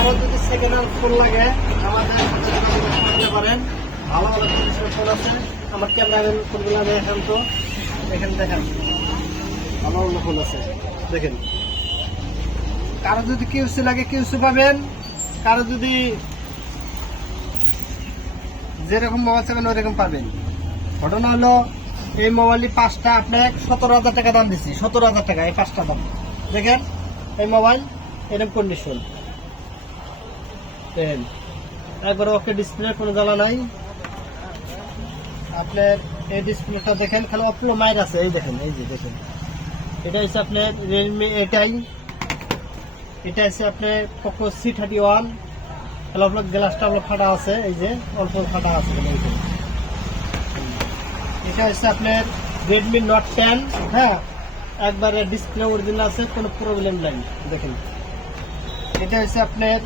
কারো যদি second hand phone লাগে আমাদের করতে পারেন। ভালো ভালো কন্ডিশনের ফোন আছে। আমার ক্যামেরা ফোনগুলো দেখেন তো, এখানে দেখেন ভালো ভালো ফোন আছে দেখেন। কারো যদি কিউসি লাগে কিউসি পাবেন, কারো যদি যেরকম মোবাইল চাবেন ওইরকম পাবেন। ঘটনা হলো এই মোবাইলটি 5টা আপনার 17,000 টাকা দাম দিচ্ছি, 17,000 টাকা এই 5টা দাম। দেখেন এই মোবাইল এরকম কন্ডিশন দেখেন, একবারে ওকে ডিসপ্লে, কোনো জ্বালা নাই। আপনার এই ডিসপ্লেটা দেখেন খালি অপ্লো মাইর আছে, এই দেখেন, এই যে দেখেন এটা হচ্ছে আপনার রিয়েলমি এটাই, এটা হচ্ছে আপনার পোকো C31। তাহলে আপনার গ্লাসটা আপনার ফাটা আছে, এই যে অল্প ফাটা আছে। এটা হচ্ছে আপনার রেডমি নোট 10। হ্যাঁ, একবারে ডিসপ্লে অরিজিনাল আছে, কোনো প্রবলেম নাই দেখেন। এটা হচ্ছে আপনার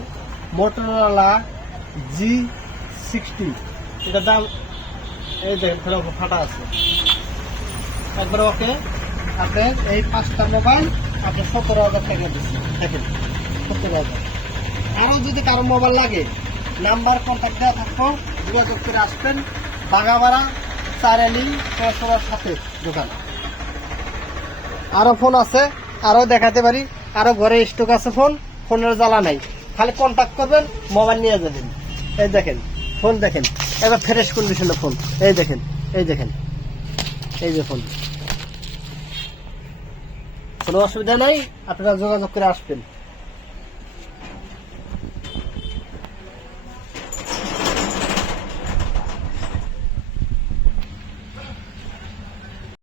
মোটরোলা G60, এটা দাম এই দেখেন খালি ফাটা আছে একবারে ওকে। আপনার এই 5টা মোবাইল আপনার 17,000 টাকা দিচ্ছি দেখেন, 17,000। আরও যদি কারো মোবাইল লাগে নাম্বার কন্ট্যাক্ট দেওয়া থাকবো, যোগাযোগ করে আসবেন। বাগাবাড়া 4 আলি পৌরসভার সাথে দোকান। আরো ফোন আছে, আরো দেখাতে পারি, আরো ঘরে স্টক আছে ফোন, ফোনের জ্বালা নাই। খালি কন্ট্যাক্ট করবেন, মোবাইল নিয়ে যাবেন। এই দেখেন ফোন দেখেন, এবার ফ্রেশ কন্ডিশনের ফোন, এই দেখেন, এই দেখেন, এই যে ফোন। কোনো অসুবিধা নাই, আপনারা যোগাযোগ করে আসবেন।